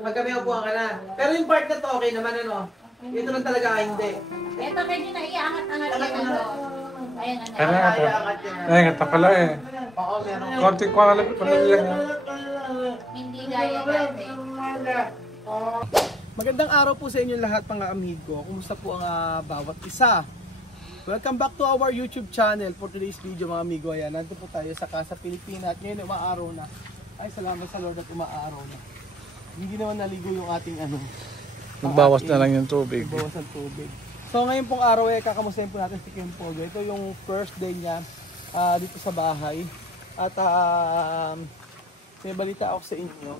Magkami upuan ka na. Pero yung part na to, okay naman ano? Ito lang talaga hindi. Ito medyo naiangat-angat yan ano. Ayan ano. Kaya nga po. Ay, nga pala eh. Oo, meron. Konti ko lang lang. Hindi gaya dati. Magandang araw po sa inyo lahat mga amigo. Kumusta po ang bawat isa? Welcome back to our YouTube channel for today's video mga amigo. Ayan, nandito po tayo sa Casa Pilipina at ngayon umaaraw na. Ay, salamat sa Lord at umaaraw na. Hindi naman naligo yung ating ano. Nagbawas na lang yung tubig. Nagbawas ng tubig. So ngayon pong araw eh, kakamustahin po natin si Kim Pogo. Ito yung first day niya dito sa bahay. At may balita ako sa inyo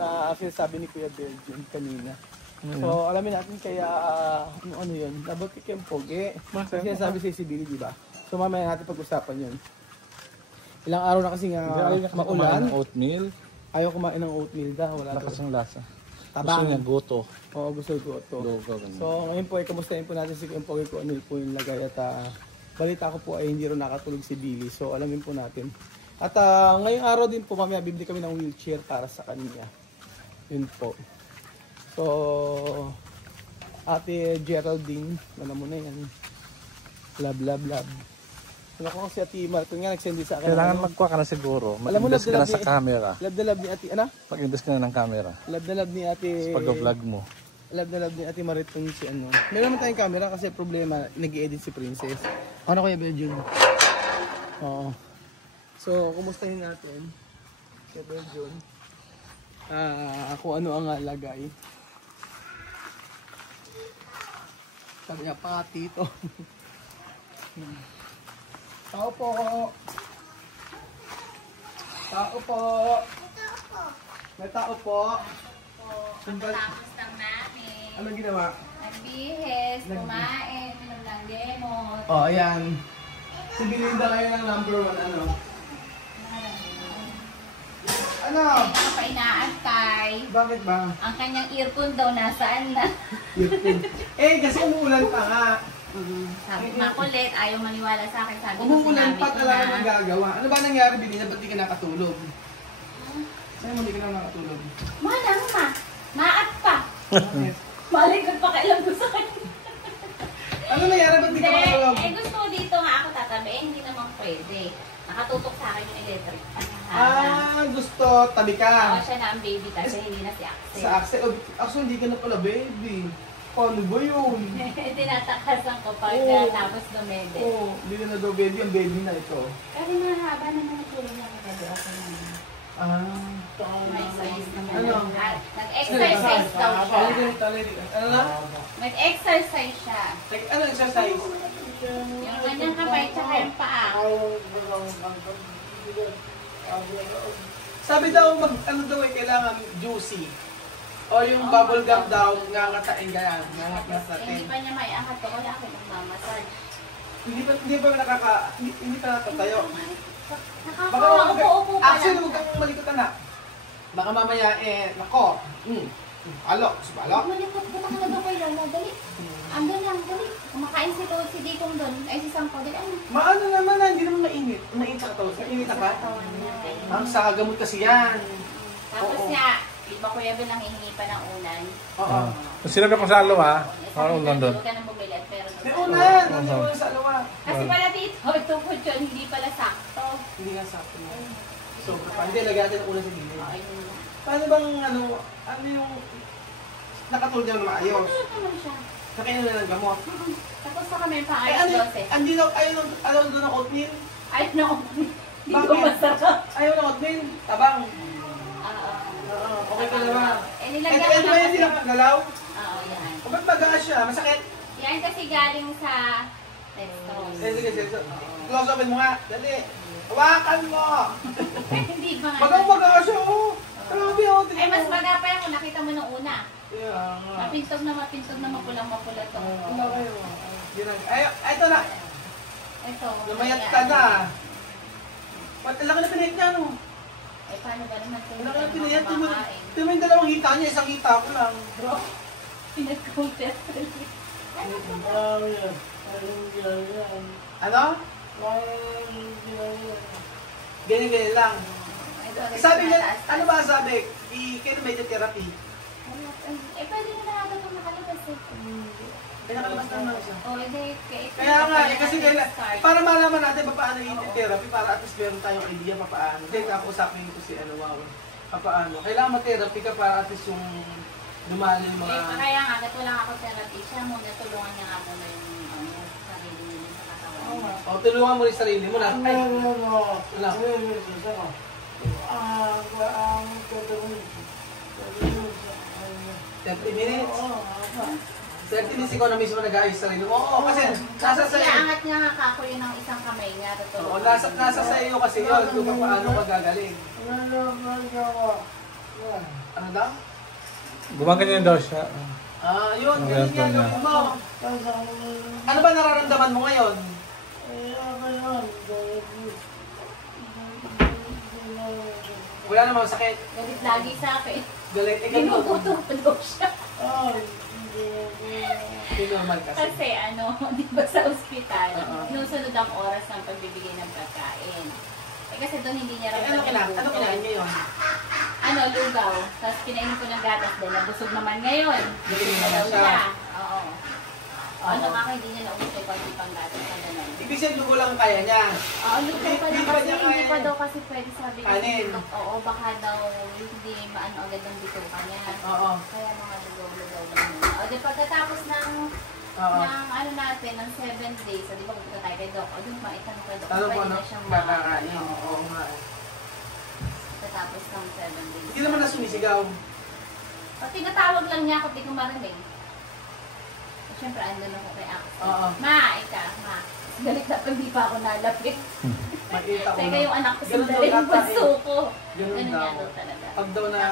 na sinasabi ni Kuya Belgian kanina. So alamin natin kaya ano yun, double kay Kim Pogo. Kasi sinasabi sa si Billy, di ba? So mamaya natin pag-usapan yun. Ilang araw na kasi maulan. Oatmeal. Ayaw kumain ng oatmeal daw. Wala Lakas ng lasa. Tabang. Gusto niya goto. Oo, gusto ko ito. So ngayon po ay kamustahin po natin si Kim Pogo kung ano po yung lagay. At balita ko po ay hindi rin nakatulog si Billy. So alamin po natin. At ngayong araw din po mamaya bibili kami ng wheelchair para sa kanya. Yun po. So Ate Geraldine, alam mo na yan. Love. Ano ko si Ate Marco nga nagsend sa akin. Kailangan magkuha ka na siguro. Alam mo, Mag-invest ka na sa camera. Love ni Ate, ano? Pag-invest ka na ng camera. Love ni Ate. Sa pag-vlog mo. Love ni Ate Maritong si ano. Meron naman tayong camera kasi problema, nag-i-edit si Princess. Ano kaya Belgium? Oo. So, kumustahin natin si Belgium. Kung ano ang lagay. Sabi niya, pati ito. Tao po. May tao po. Pagkatapos lang namin. Anong ginawa? Nagbihis, kumain, minom ng demot. Oh, ayan. Si Belinda ngayon ang number 1, ano? Ano? Kaya pa inaantay. Bakit ba? Ang kanyang earphone daw nasaan na. Kasi umuulan pa nga. Sabi makulit, ayaw maniwala sa akin. Sabi ko Umuulan pa, ko talaga na. magagawa. Ano ba nangyari, Belinda? Ba't di ka nakatulog? Sa'yo mo di ka na nakatulog? Ma. Maat pa. Bakit? Malikot pa kailan ko sa kanya. Ano nangyari? Ba't di ka makatulog? Gusto ko dito nga ako tatabi. Hindi naman pwede. Nakatutok sa akin yung electric. Gusto, tabi ka. Ako siya na ang baby kasi hindi na si Axel. Sa Axel, actually hindi ka na pala baby. Paano ba yun? Tinatakasan ko pag tapos dumede. Oo, hindi ka na daw baby, ang baby na ito. Kasi mahaba naman ang tulong niya kasi ako naman. May size naman. Ano? Nag-exercise daw siya. Ano na? Nag-exercise siya. Ano exercise? Yung kanyang kamay tsaka yung paa. Sabi daw, ano daw eh, kailangan juicy. O yung bubble gum daw, ngangatain ka yan. Hindi pa niya may angat ko. Wala akong magmamassage. Hindi pa natatayo. Nakakaupo-upo pa Actually, lang. huwag kang malikot na. Baka mamaya, nako. Alo, subalo. Malikot ko na daw kay Lola. Dali. Andun lang, dali. Kumakain si Dikong doon. Ay, si Sampo. Dali. Maano naman hindi naman mainit. Mainit ka to. Mainit ka? Ang sa gamot kasi yan. Tapos niya, iba Kuya Bel ang hihingi pa ng unan. Oo. Kung sinabi ko sa alo ha, parang ulan doon. Huwag ka nang bumili at pero May unan! Hindi mo sa alawa. kasi pala dito, ito po dyan, hindi pala sakto. Hindi nga sakto na. Sobra pa. Hindi, lagyan natin ang ulan sa gilid. Ayun. Paano bang ano yung nakatulog niya na maayos? Ano naman siya? Nakainom na ng gamot. Tapos pa kami pa Ay, ayos ano, 12. andi daw, ayaw doon ng oatmeal? Ayos na hindi ko Bakit? masarap. Ayaw ng oatmeal? Tabang. Oo. Okay ka naman. Nilagyan Ito ko ba yung silang galaw? Oo, yan. O ba't magaan siya? Masakit? Yan kasi galing sa restaurant. Sige. Close open mo nga. Dali. Hawakan mo! Hindi ba nga? Magang siya, oh! Grabe, oh! Ay, mas maga pa yan kung nakita mo nung una. Yeah, nga. Mapintog na mapulang-mapula to. Ano kayo? Ay, ito na! Ito. Lumayat ka na! Ba't laki na pinahit niya, no? Ay, paano ba naman kung Laki na pinahit. kumakain? Tingnan mo yung dalawang hita niya, isang hita ko lang. Bro, pinag-counter. Ano? Ganyan lang. Sabi niya, ano ba sabi? I-medical therapy. Pwede na natin itong nakalabas eh. Kaya nakalabas na naman siya. Hindi. Kaya nga, kasi para malaman natin paano yung therapy, para at least meron tayong idea paano. Then ako usapin ko si paano. Kailangan ma-therapy ka para at least yung lumali yung mga... Kaya nga, natulang ako therapy siya muna, tulungan niya nga muna yung sarili niya sa katawan. Tulungan mo rin sarili mo na. Ay, wala. 30 minutes? 30 minutes ikaw na mismo nag-aayos sa sarili mo. Oo, kasi nasa sa iyo. Iaangat niya nga kako yun ng isang kamay niya. Oo, nasa sa iyo kasi yun kung paano ka gagaling. Ano daw? Gumaganyan daw siya. Yun, ganyan yan. Gawin mo. Ano ba nararamdaman mo ngayon? Wala namang sakit. Galit lagi sa akin. Galit. Ginugutom ko daw siya. Normal kasi. Kasi di ba sa ospital, sinusunod ang oras ng pagbibigay ng pagkain. Kasi doon hindi niya rin Ano kinain niya yun? Lugaw. Tapos kinainin ko ng gatas din. Nabusog naman ngayon. Hindi naman Daw siya. Oo. Hindi niya naubos yung konti pang gatas na gano'n. Ibig sabihin, lugo lang kaya niya. Lugaw pa lang kasi. Hindi pa daw kasi pwede sabi ko. Kanin. Oo, baka daw hindi maano agad ng bituka niya. Oo. Kaya mga lugaw lang. Di pagkatapos ng natin, ng 7 days, di ba pupunta tayo kay Doc? Doon maitanong kay Doc. Pwede na siyang makakain. Oo nga. Pagkatapos ng 7 days. Hindi naman na sumisigaw. Tinatawag lang niya ako, di ko marinig. Siyempre, andun ako kay ako. Ma. Galit na pag di pa ako nalapit. Makita ko. Teka yung anak ko sandali yung bunso ko. Ganun daw. Talaga. Pag daw na,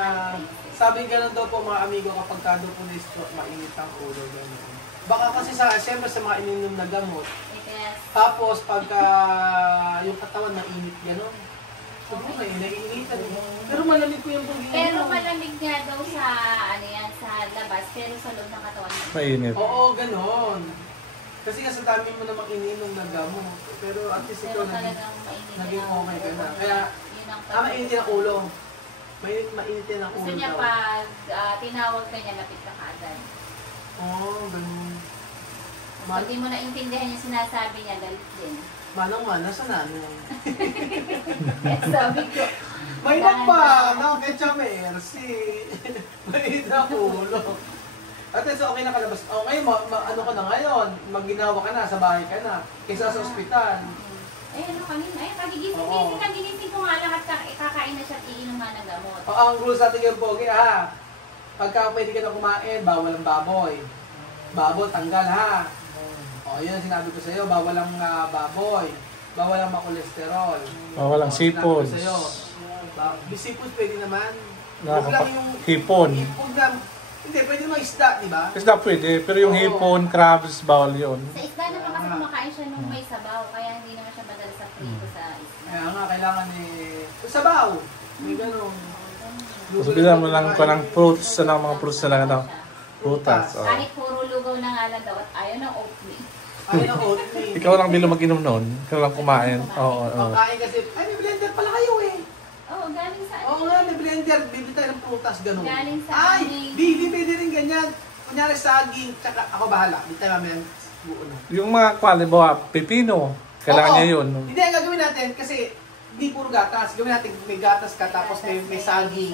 sabi ganun daw po mga amigo kapag ka daw po na-stroke, mainit ang ulo. Ganun. Baka kasi siyempre sa mga ininom na gamot. Yes. Tapos pagka yung katawan mainit gano'n. Oo, naiinitan. Pero malamig ko yung pagiging. Pero malamig nga daw sa sa labas, pero sa loob ng katawan. Mainit. Oo, gano'n. Kasi nga sa dami mo namang ininom na gamot. Pero at least ikaw naging okay ka na. Kaya, mainit ang ulo. Mainit ang ulo gusto niya daw. pag tinawag ka niya, lapit ka kaagad. Oo, ganun. Pag di mo naintindihan yung sinasabi niya, galit din. Manang-mana sa nanay. Sabi ko. Mainit pa! No, ketchup mercy. Mainit na ulo. At least okay na kalabas. Ngayon, ano ka na ngayon? Magginawa ka na, sa bahay ka na. Kaysa sa ospital. Kagigising ko nga lang at kakain na siya at iinom nga ng gamot. Ang rules natin yung pogi, pagka pwede ka na kumain, bawal ang baboy. Baboy, tanggal ha. Yun ang sinabi ko sa'yo, bawal ang baboy. Bawal ang makolesterol. Bawal ang sipon. Sipon pwede naman. Hipon. Hindi, pwede naman isda, di ba? Isda pwede, pero yung hipon, crabs, bawal yun. Sa isda naman kasi kumakain siya nung may sabaw, kaya hindi naman siya madala sa prito sa isda. Kaya nga, kailangan sabaw. May gano'n. Tapos bilang mo lang ko ng fruits, mga fruits na lang, prutas. Kahit puro lugaw na nga lang daw at ayaw ng oatmeal. Ayaw ng oatmeal. Ikaw lang bilo mag-inom noon, ikaw lang kumain. Pagkain kasi, may blender pala kayo eh. Oo, galing sa Oo nga, may blender. Bibili tayo ng prutas, gano'n. Galing sa pwede rin ganyan. Kunyari saging, tsaka ako bahala. Hindi tayo mamaya buo na. Yung mga pipino, kailangan niya yun. Hindi, ang gagawin natin kasi hindi puro gatas. Gawin natin may gatas ka tapos may saging.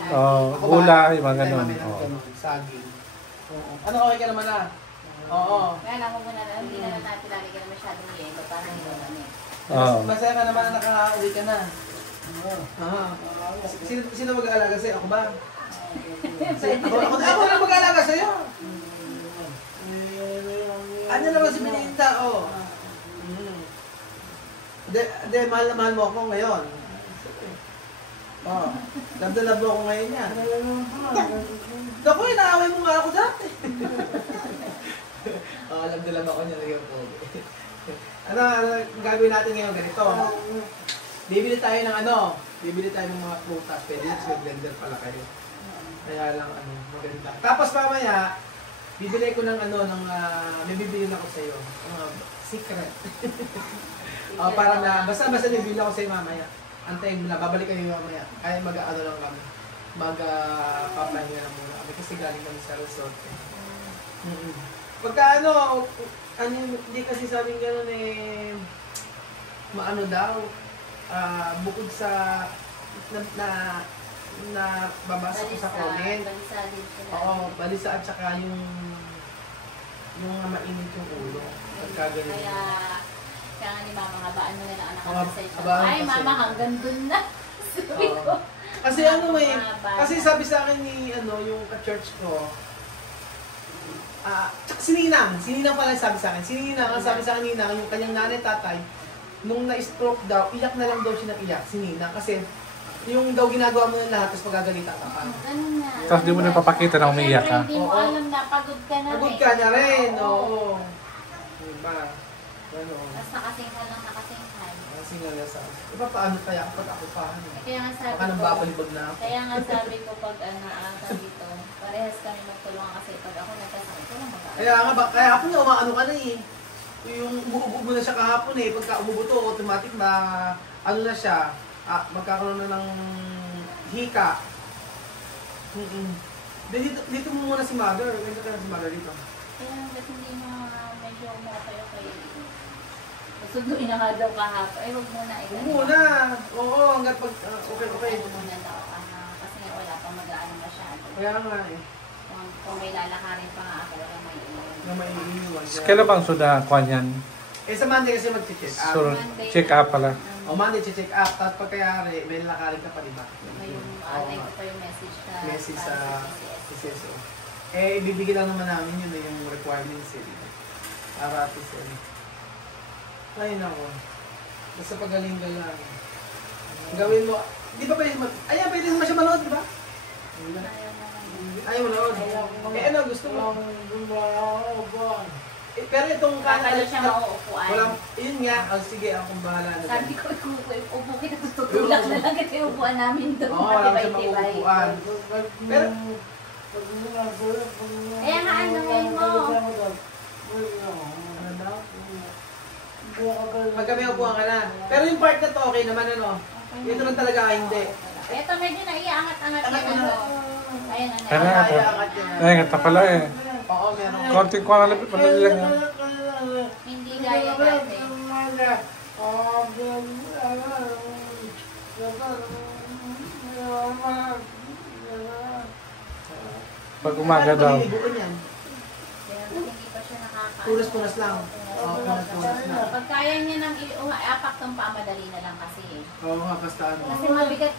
Gulay, mga gano'n. Saging. Ano, okay ka naman na? Oo. Kaya lang mo muna na, hindi na natin lalagyan na masyadong yelo para hindi na namin. Masaya ka naman na nakaka-uwi ka na. Sino mag-aalaga sa'yo? Ako ba? Ako na mag-aalaga sa'yo. Ano naman si Melinda? Hindi, mahal na mahal mo ako ngayon. Love na love mo ako ngayon yan. Naku, inaaway mo nga ako dati. Love na love ako niya. Ano gagawin natin ngayon? Ganito. Bibili tayo ng mga prutas. Pwede yun, may blender pala kayo. Kaya lang, maganda. Tapos mamaya, bibili ko ng may bibili ako sa'yo. Secret. Para na, basta bibili ako sa'yo mamaya. Antayin mo na, babalik kayo mamaya. Kaya mag-ano lang kami. Mag-papahinga lang muna kami kasi galing kami sa resort. Pagka hindi kasi sabing gano'n maano daw, bukod sa na babasa ko sa comment. Balisa din sila. Oo, balisa at saka yung mainit yung ulo. Pagkaganyan. Kaya nga ni mama nga, baan mo na lang anak Mga- sa ito. abaan Ay, kasi. mama, hanggang dun na. Sabi ko. Kasi kasi sabi sa akin ni yung ka-church ko, tsaka si Ninang pala sabi sa akin. Si Ninang, ang sabi sa akin Ninang, yung kanyang nanay tatay, nung na-stroke daw, iyak na lang daw siya nag-iyak, si Ninang. Kasi yung daw ginagawa mo ng lahat, tapos magagalitan ka pa. Ganun na. Tapos di mo na papakita na umiiyak ka. Siyempre, hindi mo Oo. alam na pagod ka na Pagod ka na rin, oo. Diba? Ganoon. Tapos nakasinghal lang nakasinghal. Kasi nga nasa, paano kaya kapag ako pa? Kaya nga sabi Baka nang ko, babalibag na ako. kaya nga sabi ko pag sabi ko, parehas kami magtulungan kasi pag ako nagkasakit ko lang mag-aaral. Kaya ako na umaano ka na eh. Yung umubo na siya kahapon eh. Pagka umubo to, automatic na siya, magkakaroon na ng hika. Dito mo muna si mother. Dito ka na si mother dito. Kaya ba't hindi mo medyo okay. Susunduin na nga daw kahapon. Ay, huwag muna. Huwag muna. Oo, hanggat pag okay. Ano muna daw, kasi nga wala pang mag-aano masyado. Kaya nga eh. Kung may lalakarin pa nga ako, wala may iwan. Na may iniwan. Kailan bang suda kuha niyan? Sa Monday kasi mag-check up. So, check up pala. O Monday check up. Tapos pagkayari, may lalakarin ka pa diba? May alay ko pa yung message na Message sa CSO. CSO. Ibibigay lang naman namin yun yung requirements para at least ay nako. Basta pagaling ka lang. Gawin mo. Di ba pwede pwede naman siya manood, di ba? Ayaw manood. Gusto mo? Pero itong Kakalo siya mauupuan. Yun nga. Sige, akong bahala na. Sabi ko, upo kita, tutulak na lang kita yung upuan namin doon. Oo, wala siya mauupuan. Pero, kaya nga ano ngayon mo. pagka may upuan ka na. Pero yung part na to, okay naman Ito lang talaga hindi. Ito medyo naiangat-angat yan. Ayun, Kaya nga po. Ay, ngata pala eh. Oo, meron. Konting kuha na lapit pa lang yan. Hindi gaya dati. Pag umaga daw. Nililibuan yan. Kaya hindi pa siya nakakaano. Punas-punas lang. Oo, punas-punas na. Pag kaya niya nang iapak tong pamadali na lang kasi eh. Oo nga, basta Kasi mabigat,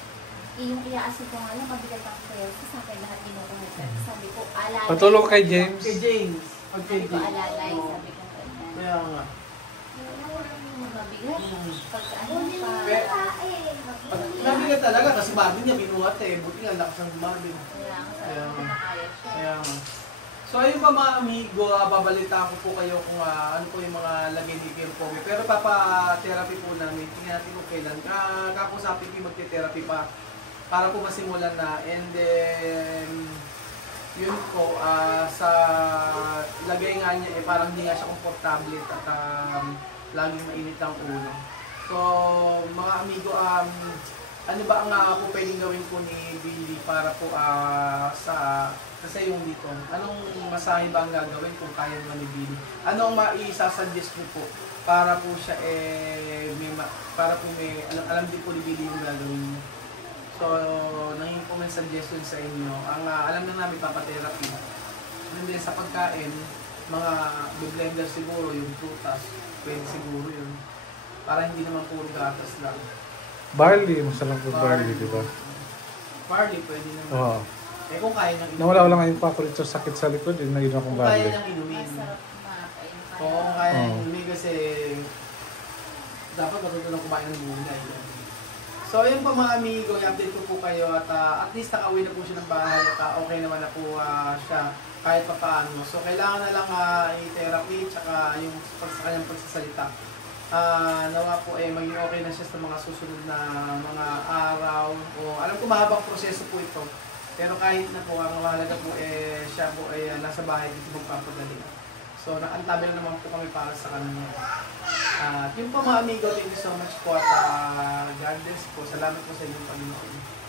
yung iaasip ko nga lang, mabigat ang prayer. Kasi sa akin lahat kinukumit. Sabi ko, alalay. Patulong kay James. Kay James. Pag kay Sabi ko, James. alalay. Oo. Sabi ko, ganyan. Kaya nga. Mabigat. Pag ano pa. Nabigat talaga kasi Marvin niya binuhat eh. Buti nga lakas ng Marvin. Kaya nga, sabi Kaya ko, nga. nakaya siya. Kaya nga. So ayun pa mga amigo, babalita ko po kayo kung ano po yung mga lagay ni Kim Pogi. Pero papa-therapy po namin. Tingnan natin kung kailan. Kakusapin ko yung magte-therapy pa para po masimulan na. And then, yun po, sa lagay nga niya, parang hindi nga siya komportable at laging mainit ang ulo. So, mga amigo, ano ba ang po pwedeng gawin po ni Billy para po kasi yung dito, anong masahe ba ang gagawin kung kaya naman ni Billy? Anong maisasuggest niyo po para po siya para po may alam din po ni Billy yung gagawin niyo? So, nanging po may suggestion sa inyo. Ang alam na namin, papatherapy. And then sa pagkain, mga blender siguro, yung prutas, pwede siguro yun. Para hindi naman puro gatas lang. Barley, masarap po barley, di ba? Barley, pwede naman. Oo. Kung kaya nang inumin. Nawala ngayon pa ako rito sakit sa likod, naging akong Kung kaya barley. nang inumin. Masarap kumakain. Kung kaya nang inumin kasi dapat matutunan kumain ng gulay. So ayun po mga amigo, i-update ko po kayo at least nakauwi na po siya ng bahay at okay naman na po siya kahit pa paano. So kailangan na lang i-therapy tsaka yung sa kanyang pagsasalita. Nawa po maging okay na siya sa mga susunod na mga araw. Alam ko mahabang proseso po ito. Pero kahit na po, ang mahalaga po siya po nasa bahay dito magpapadali. So, nakantabi na naman po kami para sa kanila. At yun po mga amigo, thank you so much po at God bless po. Salamat po sa inyong Panginoon.